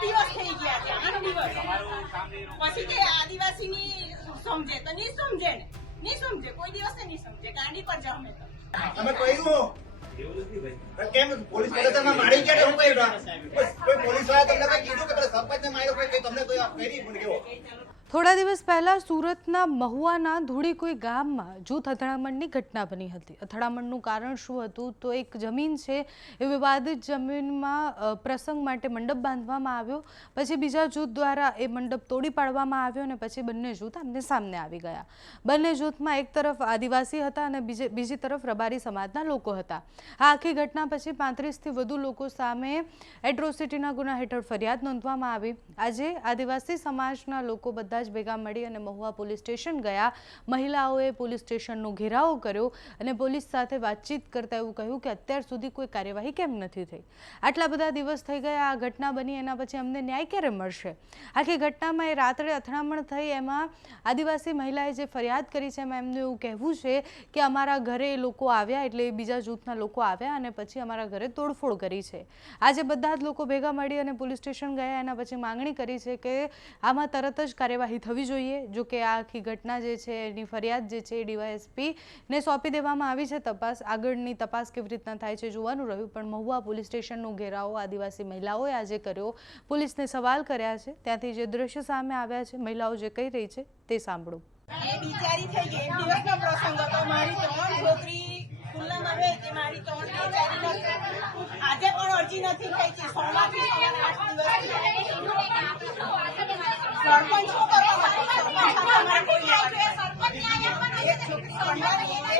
દિવસ થઈ ગયા છે, 8 દિવસ પછી કે આદિવાસીની સમજે તો નહીં સમજે ને, નહીં સમજે, કોઈ દિવસે નહીં સમજે, ગાંડી પર જાવ મેં તો અમે કહ્યું કેમ પોલીસ સ્ટેશનમાં મારી ગયા હું કહ્યું કોઈ પોલીસ વાળા તમને કઈ કીધું કે સરપંચને માર્યો કોઈ તમને કોઈ કરી મને કેવો? થોડા દિવસ પહેલા સુરતના મહુવાના ધૂળીકુઈ ગામમાં જૂથ અથડામણની ઘટના બની હતી. અથડામણનું કારણ શું હતું તો એક જમીન છે એ વિવાદિત જમીનમાં પ્રસંગ માટે મંડપ બાંધવામાં આવ્યો, પછી બીજા જૂથ દ્વારા એ મંડપ તોડી પાડવામાં આવ્યો અને પછી બંને જૂથ આમને સામને આવી ગયા. બંને જૂથમાં એક તરફ આદિવાસી હતા અને બીજી તરફ રબારી સમાજના લોકો હતા. આ આખી ઘટના પછી 35થી વધુ લોકો સામે એટ્રોસિટીના ગુના હેઠળ ફરિયાદ નોંધવામાં આવી. આજે આદિવાસી સમાજના લોકો બધા ભેગા મળી અને મહુવા પોલીસ સ્ટેશન ગયા. મહિલાઓએ પોલીસ સ્ટેશનનો ઘેરાવો કર્યો અને પોલીસ સાથે વાતચીત કરતા એવું કહ્યું કે અત્યાર સુધી કોઈ કાર્યવાહી કેમ નથી થઈ? આટલા બધા દિવસ થઈ ગયા, આ ઘટના બની, એના પછી અમને ન્યાય ક્યારે મળશે? આખી ઘટનામાં એ રાત્રે અથડામણ થઈ, એમાં આદિવાસી મહિલાએ જે ફરિયાદ કરી છે એમાં એમનું એવું કહેવું છે કે અમારા ઘરે લોકો આવ્યા, એટલે બીજા જૂથના લોકો આવ્યા અને પછી અમારા ઘરે તોડફોડ કરી છે. આજે બધા જ લોકો ભેગા મળી અને પોલીસ સ્ટેશન ગયા, એના પછી માંગણી કરી છે કે આમાં તરત જ કાર્યવાહી થવી જોઈએ. જો કે આ આખી ઘટના જે છે એની ફરિયાદ જે છે ડીવાયએસપી ને સોંપી દેવામાં આવી છે. આગળની તપાસ કેવી રીતના થાય છે જોવાનું રહ્યું. પણ મહુવા પોલીસ સ્ટેશનનો ઘેરાવો આદિવાસી મહિલાઓએ આજે કર્યો, પોલીસને સવાલ કર્યા છે. ત્યાંથી જે દ્રશ્ય સામે આવ્યા છે, મહિલાઓ જે કહી રહી છે તે સાંભળો. એ બિચારી થઈ ગઈ, એક દિવસનો પ્રસંગ હતો. મારી 3 છોકરી ખુલ્લામાં રહે કે મારી 3 બિચારી નથી. આજે પણ અરજી નથી થઈ છે. સોમવારથી સવારે 8 દિવસ સરપંચ શું કરવા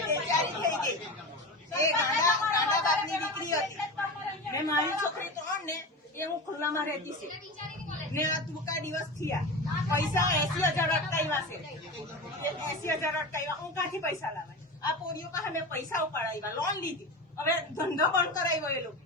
બેચારી થઈ ગઈ. એ ગાંડા બાપની દીકરી હતી ને મારી છોકરી 3 ને એ હું ખુલ્લામાં રહેતી છે ને આ ટૂંકા દિવસ થયા. પૈસા 80,000 અટકાવ્યા છે. 80,000 અટકાવ્યા. હું ક્યાંથી પૈસા લાવાય? આ પોરીઓ પાસે મેં પૈસા ઉપાડાવ્યા, લોન લીધી, હવે ધંધો બંધ કરાવ્યો. એ લોકો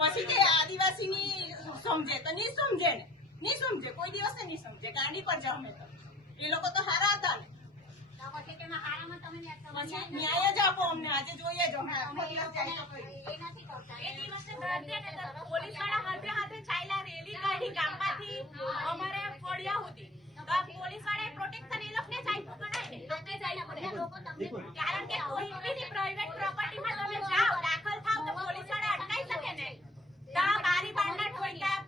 પછી કે આદિવાસીની સમજે તો નહીં સમજે ને, નહીં સમજે, કોઈ દિવસે નહીં સમજે, ગાંડી પર જાવ મેં તો. એ લોકો તો હારા હતા ને, ન્યાય જ આપો અમને. આજે જોઈએ જો પોલીસ વાળા હાથે હાથે ચાલ્યા, રેલી કાઢી ગામમાંથી અમારે ફળિયા હતી. પોલીસ વાળા પ્રોટેક્શન એ લોકોને જ આપ્યું ગણાય ને. કારણ કે કોઈ બી પ્રાઇવેટ પ્રોપર્ટીમાં તમે જાઓ, દાખલ થાવ તો પોલીસ વાળા અટકાઈ શકે ને. ત્યાં બારી બારણા ઠોક્યા,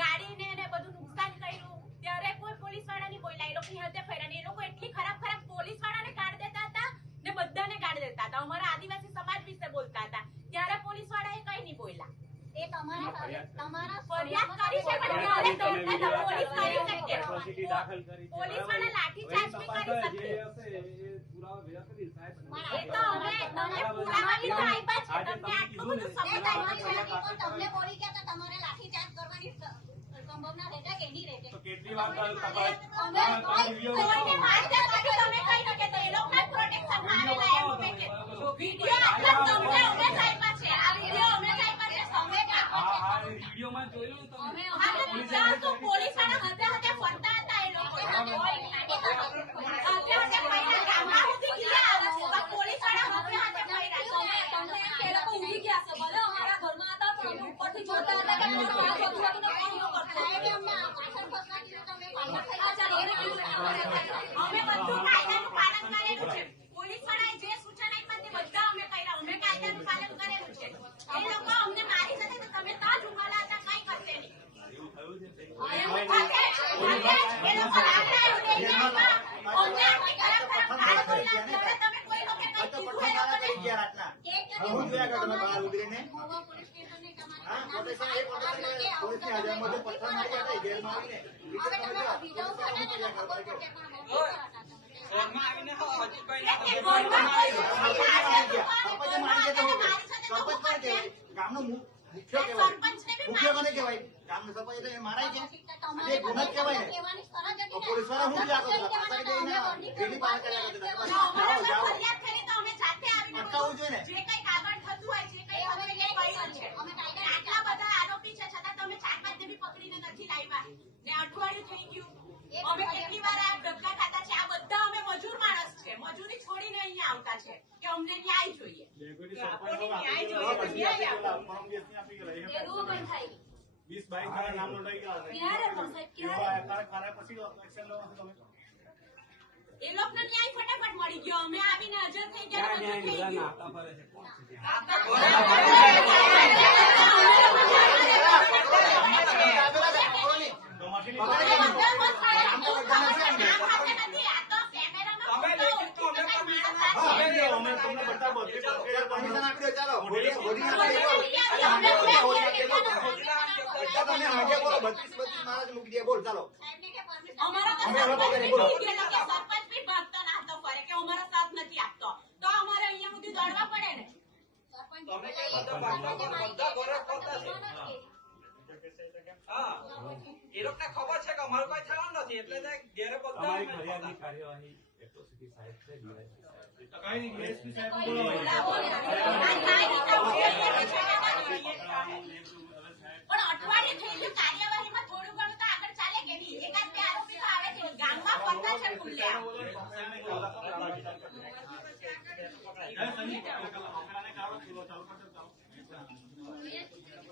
ગાડીને ને બધું નુકસાન કર્યું, ત્યારે કોઈ પોલીસ વાળાની બોલ્યા. એ લોકોની હાથે ફર્યા ને એ લોકો એટલી ખરાબ પોલીસ વાળાને કાઢ દેતા હતા ને બધાને કાઢ દેતા હતા. અમારા આદિવાસી સમાજ વિશે બોલતા હતા, ત્યારે પોલીસ વાળાએ કઈ નહીં બોલ્યા. એ તમારા ફરિયાદ કરી છે પણ ત્યારે તો પોલીસ કરી શકે. પોલીસ વાળા લાઠીચાર્જ બી કરી શકે. એ તો અમે તમને પુરાવા બી આપ્યા છે. તમને આટલું બધું સપોર્ટ આપ્યું છે. તમને બોલી ગયા તો તમારે લાઠીચાર્જ કરવાની સંભાવના રહેશે કે નહીં રહેશે? તો કેટલી વાર કોઈને મારતા કાઢી તમે કઈ ન કે તો એ લોકોને પ્રોટેક્શન મારેલા એમ અમે કે વિડિયો આટલા તમને અમે સાઈડમાં છે. આ વિડિયો અમે સાઈડમાં છે. તમે આ વિડિયોમાં જોયું તમે તો પોલીસ વાળા હાથે હાથે ફરતા હતા. એ લોકો હાથે હાથે ફર્યા, ગામમાં સુધી ગયા. પોલીસ વાળા હાથે હાથે ફર્યા. તમને એ લોકો ઊભી ગયા છે. ભલે અમારા ઘરમાં હતા પણ અમે ઉપરથી જોતા હતા કે બધું આ બધું કરતા. અમે બધું કાયદાનું પાલન કરેલું છે. પોલીસ વાળાએ જે સૂચના આપ્યા તે બધા અમે કર્યા. અમે કાયદાનું પાલન કરેલું છે. એ લોકો અમને મારી શકે તો તમે ત્યાં જ ઉભા હતા, કઈ કરશે નહીં. એ લોકો અમને કોઈ ખરાબ વાત બોલ્યા તમે કોઈ લોકો કઈ કીધું એ મુખ્ય કોને કહેવાય? ગામનો સરપંચ એટલે મારાય છે. એ ગુનો જ કહેવાય ને. પોલીસ વાળા હું ક્યાં કરતા? જોઈએ ને જે કઈ કાગળ થતું હોય, જે કઈ છે કે અમને ન્યાય જોઈએ. આપણને ન્યાય જોઈએ તો ન્યાય આપો. એ લોકોને ન્યાય ફટાફટ મળી ગયો. અમે આવીને હાજર થઈ ગયા તો બધું થઈ ગયું. પરમિશન આપી દો, ચાલો હોડી આપી દો. તમે હાજે બોલો 32 મારા જ મૂકી દે, બોલ ચાલો. અમારા તો સરપંચ બી થઈ ગયેલો કે સરપંચ બી ભાગતો નાખતો ફરે કે અમારો સાથ નથી આપતો, તો અમારે અહીંયા સુધી દોડવા પડે ને. એ લોકોને ખબર છે કે અમારું કોઈ થવાનું નથી એટલે તે ઘેરે બધા પણ અઠવાડિયે થયેલી કાર્યવાહીમાં થોડું ઘણું તો આગળ ચાલે કે નહીં? એકાદ બે આરોપી તો આવે છે ગામમાં ફરતા છે ખુલ્લેઆમ.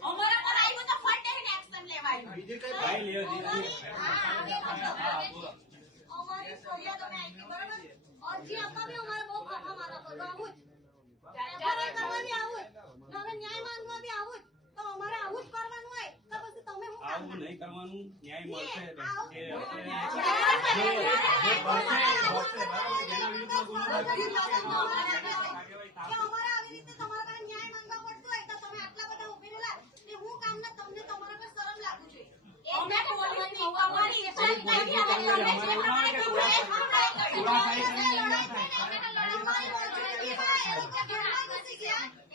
અમારા પર આવ્યું તો ફટ દઈને એક્શન લેવાયું. બીજી કઈ અમારી ફરિયાદ અમે આપી બરાબર અરજી આપવા બી અમારે બહુ ફાફા મારવા પડતો આવું જ FIR કરવા બી આવું જ હવે ન્યાય માંગવા બી આવું જ તો અમારે આવું જ કરવાનું હોય તો પછી તમે શું કામ આવું નહીં કરવાનું, ન્યાય મળશે કે અમારે આવી રીતે તમારા પાસે ન્યાય માંગવા પડતો હોય તો તમે આટલા બધા ઉભી રહેલા કે હું કામ ના તમને તમારા પર શરમ લાગવું જોઈએ અમે પોલીસની અમારી ઇજ્જત નથી. હવે તમે જે પ્રમાણે કીધું એ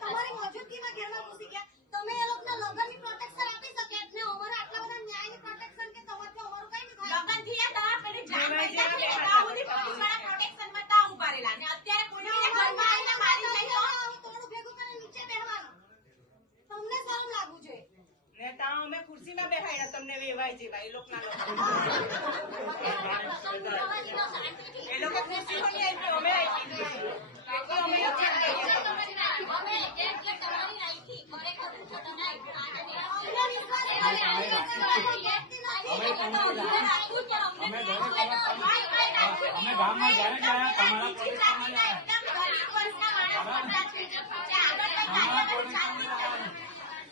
તમારી મોજૂદગીમાં ઘેરમાં ઘૂસી ગયા તમે એ લોકોને લગનની પ્રોટેક્શન આપી શકે એટલે અમારે આટલા બધા ન્યાયની પ્રોટેક્શન કે તમારથી અમારું કઈ નહીં થાય લગન થયા તા પેલી જાન બચી હતી ને તા સુધી પોલીસવાળા પ્રોટેક્શનમાં તા ઉભા રહેલા ને અત્યારે કોઈને ઘરમાં આવીને મારી જાય તો થોડું ભેગું કરીને નીચે બેસવાનું તમને શરમ લાગવું જોઈએ ને ત્યાં અમે ખુરશીમાં બેહાડ્યા તમને વેવાય જેવા એ લોકોના લોકો. એ લોકો ખુરશી પણ નહીં આપી, અમે આપી દીધી. તો અમે ઈજ્જત કરીએ. અમે ગામમાં જ્યારે ગયા તમારા પ્રોજેક્ટમાં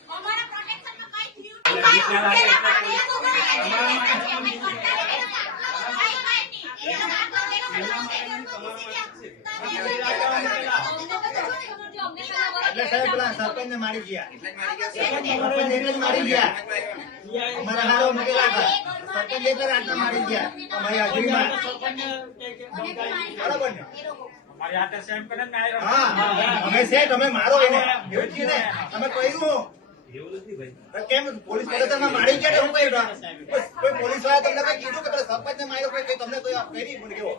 અમારા પ્રોટેક્શનમાં કઈ થયું એટલે સાહેબ પેલા સરપંચને મારી ગયા. સરપંચ એટલે જ મારી ગયા. અમારા હારો મૂકેલા હતા. સરપંચ એટલે રાતના મારી ગયા. અમારી હાજરીમાં. બરાબર ને? મારી હાથે સેમ કરીને મેં આવ્યો. હા, અમે છે તમે મારો એને. એવું જ છે ને? તમે કહ્યું એવું નથી ભાઈ. કેમ પોલીસ સ્ટેશનમાં મારી ગયા હું કહ્યું કોઈ પોલીસ વાળા તમને કઈ કીધું કે પેલા સરપંચને માર્યો કોઈ તમને કોઈ કરી મને કેવો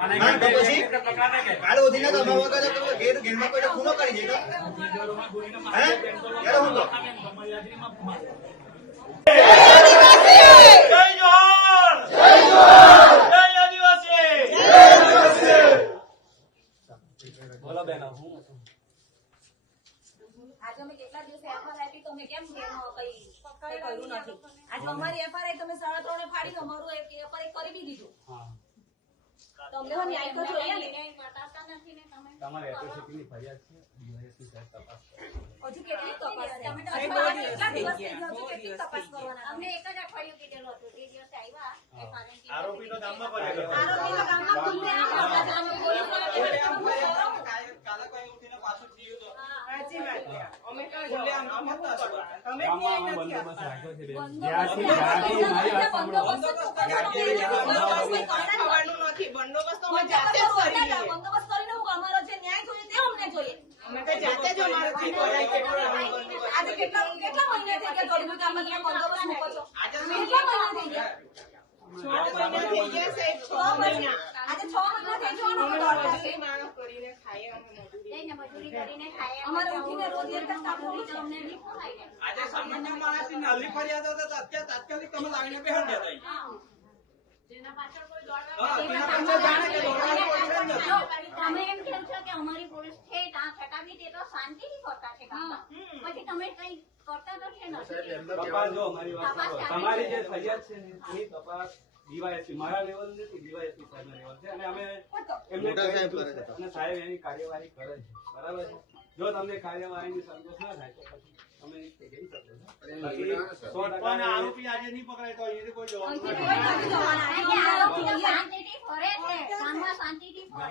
હા તો પછી કાલે ઉધીને તો અમે વગર તો ઘેરમાં કોઈ ખૂનો કરી જાય હે ક્યારે હું તો જય જોહર જય આદિવાસી બોલો બેન હું આજે અમે કેટલા દિવસે FIR આપી તો અમે કેમ ઘેરમાં કઈ કર્યું નથી. આજે અમારી FIR તમે 3:30 ફાડી અમારું FIR કરી બી દીધું. તમને હવે ન્યાય તો જોઈએ ને. તમારે એટ્રોસિટીની ફરિયાદ છે ડીવાયએસપી સાહેબ તપાસ કરે. હજુ કેટલી તપાસ છે? અરે, કેટલા બહુ દિવસ દિવસ થઈ ગયા? હજુ બહુ કેટલી દિવસ તપાસ થઈ કરવાના? અમને એક જ અઠવાડિયું કીધેલું હતું તે દિવસે આવ્યા આરોપીનો ગામમાં પડેલો આરોપીના ગામમાં તમને આમ હતા કે અમે પોલીસવાળા કાલે કોઈ ઉઠીને પાછું થયું તો સાચી વાત છે. અમે તો જો, અમે શું કરવાના? તમે જ ન્યાય ગામમાં નથી બંદોબસ્ત આપતા. રાખ્યો છે બેન. બંદોબસ્ત જ્યાંથી મારી વાત સાંભળો. ખાવાનું નથી બંદોબસ્ત અમે જાતે જ કરી લઈએ. બંદોબસ્ત કરીને હું અમારો જે ન્યાય જોઈએ તે અમને જોઈએ. અમે તો જાતે જ અમારાથી કરાય કેટલો આજે કેટલા મહિના થઈ ગયા દોઢ મહિનામાં તમે બંદોબસ્ત મૂકો છો? કેટલા મહિના થઈ ગયા? 6 મહિના થઈ ગયા સાહેબ, 6 મહિના. આજે 6 મહિના થઈ જવાનું અમે દોડતા છે. મજૂરી માણસ કરીને ખાઈએ અમે મજૂરી. જઈને મજૂરી કરીને ખાય અમારે ઉઠીને રોજ એક જ કામ કરવું છે અમને નહીં. આજે સામાન્ય માણસની નાની ફરિયાદ હતો તો અત્યારે તાત્કાલિક તમે લાવીને બેહાડી દેતા જેના પાછળ કોઈ દોડવા હા તેના પાછળ જાણે કે દોડવાનું કોઈ છે તમે એમ કહો છો કે અમારી પોલીસ છે ત્યાં છતાં બી તે તો શાંતિથી કરતા છે કામ. પછી તમે કઈ કરતા તો છે નથી. તપાસ જો અમારી વાત સાંભળો. તમારી જે ફરિયાદ છે ને એની તપાસ ડીવાયએસપી મારા લેવલ નથી, ડીવાયએસપી સાહેબના લેવલ છે અને અમે એમને કહીશું અને સાહેબ એની કાર્યવાહી કરે છે. બરાબર છે. જો તમને કાર્યવાહીની સંતોષ ના થાય તો પછી તમે કહી શકો છો. બાકી 100% પણ આરોપી આજે નહીં પકડાય તો એને કોઈ જવાબ શાંતિથી ફરે છે ગામમાં શાંતિથી ફરે.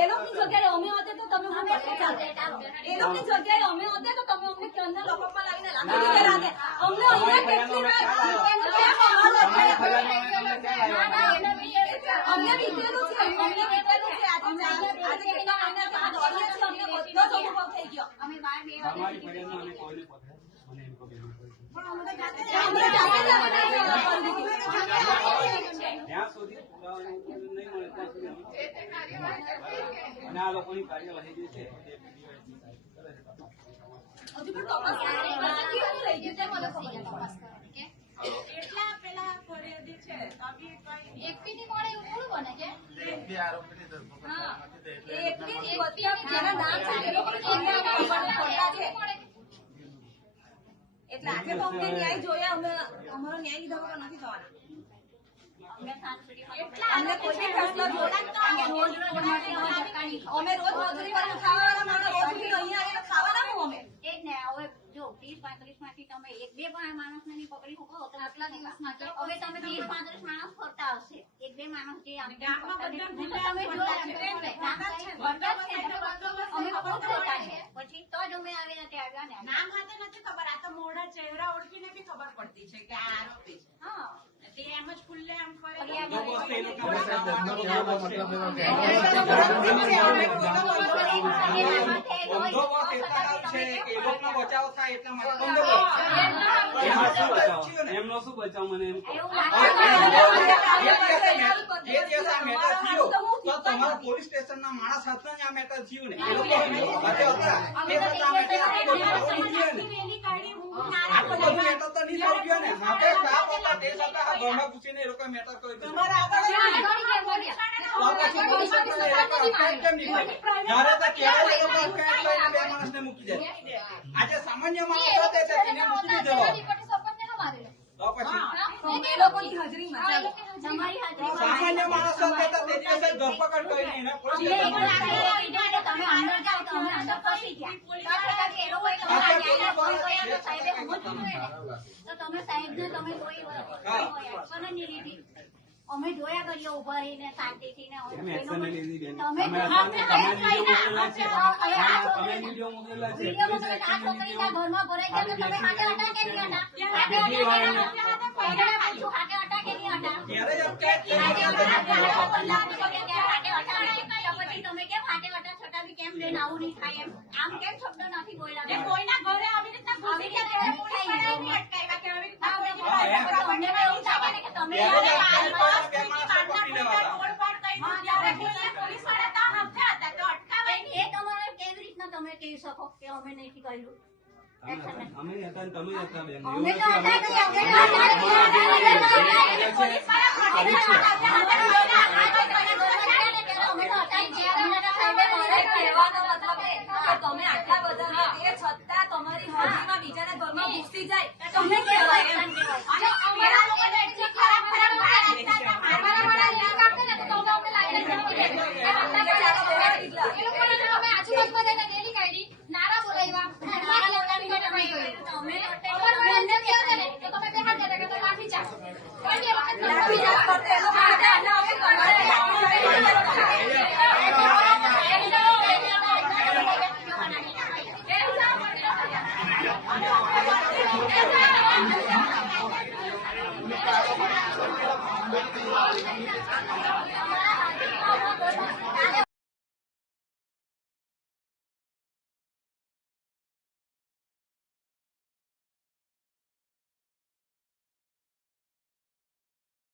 એ લોકોની જગ્યાએ અમે હોતે તો તમે અમને શું ચાલે? એ લોકોની જગ્યાએ અમે હોતે તો તમે અમને ક્યારના લોકઅપમાં લાવીને રાખી દીધા રાતે. અમને અહીંયા કેટલી રાત એનું કેમ અમને બીતેલું છે. અમને બીતેલું છે. આજે કેટલા મહિનાથી આ દોડીએ છીએ. અમને બધો જ અનુભવ થઈ ગયો. અમે 12 વાગે તમારી ફરિયાદમાં અમે કોઈને પકડે મને એમ કહો બેન ત્યાં સુધી પુરાવાનો નહીં મળે ત્યાં સુધી અને આ લોકોની કાર્યવાહી જે છે તે હજુ પણ તપાસ ક્યારે બાકી હતું રહી ગયું તે મને ખબર નથી. એટલા પેલા ફરિયાદી છે તો બી કઈ એકથી મળે એવું થોડું બને છે. એકની વચ્ચે જેના નામ છે એ લોકોને કેન્દ્રમાં પડતા છે. એટલે આજે તો અમને ન્યાય જોયા. અમે અમારો ન્યાય લીધા વગર નથી થવાના. અમને કોઈ બી ફેસલો અમે રોજ મજૂરી વાળું ખાવાના માણસ રોજ બી અહીંયા આવીને ખાવાના હું અમે. એ જ ને હવે જો 30-35 માંથી તમે 1-2 માણસને નહીં પકડી શકો તો આટલા દિવસમાં હવે તમે 30-35 માણસ ફરતા હશે. 1-2 માણસ જે આમ ગામમાં બધા તમે જોયા છે. અમે પકડતા છે પછી તો જ અમે આવીને ત્યાં આવ્યા ને. નામ હાથે નથી ખબર, આ તો મોઢા ચહેરા ઓળખીને બી ખબર પડતી છે કે આ આરોપી છે. હા તે એમ જ ખુલ્લે આમ ફરે. બંદોબસ્ત એટલા છે કે એ લોકોનો બચાવ થાય એટલા માટે એમનો શું બચાવ મને એમ કહો. એવું જે દિવસે આ મેટર થયો તો તમારા પોલીસ સ્ટેશનના માણસ હતા ને આ મેટર થયું ને એ લોકો હાથે હતા તે છતાં આ મેટર આટલું બધું થયું ને વેલી કાઢી હું આટલું બધું મેટર તો નહીં થયું ગયું ને હાથે સ્ટાફ હતા તે છતાં આ ઘરમાં પૂછીને એ લોકોએ મેટર કરી દીધું. તો પછી પોલીસ સ્ટેશન એ લોકો અટકાયત કેમ નહીં કરી? જ્યારે તો કહેવાય એ લોકો અટકાયત કરીને બે માણસને મૂકી જાય. આજે સામાન્ય માણસ હતા તે તેને મૂકી દીધો. તો પછી એ લોકોની હાજરીમાં ચાલો. તમારી હાજરી સામાન્ય માણસ હતા તે દિવસે ધરપકડ કરીને એને પોલીસ સ્ટેશન તમે અંદર જાઓ તો અમે અંદર ફસી ગયા. એ લોકોએ તમારા ન્યાયના ફોન કર્યા તો સાહેબે સમજવું જોઈએ ને. તો તમે સાહેબને તમે જોઈ એક્શન નહીં લીધી. અમે જોયા કરીએ ઉભા રહીને શાંતિથી ને તમે એક્શન નહીં લીધી બેન. તમે તમે વિડીયો મોકલેલા છે. વિડીયો મોકલે આ છોકરીના ઘરમાં ભરાઈ ગયા તો તમે હાથે હતા કે નહીં હતા? હાથે હતા કે નહીં હતા? હાથે હતા કે નહીં હતા? ત્યારે જ અટકાયત કરી. પછી તમે કેમ હાથે હતા છતાં બી કેમ બેન આવું નહીં થાય એમ આમ કેમ શબ્દ નથી બોલ્યા? કોઈના ઘરે આવી રીતના ઘૂસી ગયા તો પોલીસ વાળાએ નહીં અટકાવ્યા કે આવી રીતના કોઈ તમને એવું થાય ને કે તમે પોલીસ વાળા તો હાથે હતા તો અટકાવે એ તમારે કેવી રીતના તમે કહી શકો કે અમે નહીં કર્યું? અમે હતા ને તમે હતા બેન. અમે તો એવું નથી. પોલીસ કહેવાનો મતલબ એ કે તમે આટલા બધા તે છતાં તમારી હાજરીમાં બીજાના ઘરમાં ઘૂસી જાય તમે કહેવાય એમ. અને અમારા લોકોને એટલી ખરાબ ખરાબ વાત આપતા મારવાના વાળા લેક આપે ને તો અમે લાઈને જતી રહે. એ લોકોને તો અમે આજુબાજુ બધાને રેલી કાઢી નારા બોલાવ્યા નારા બોલાવીને તમે કર્યું. તમે અમાર બંને કહો ને તો તમે બે હાથ જતા કે તો લાઠી ચાલો. કોઈ બી વખત લાઠી ચાલો કરતે તો હાથે અમે અમે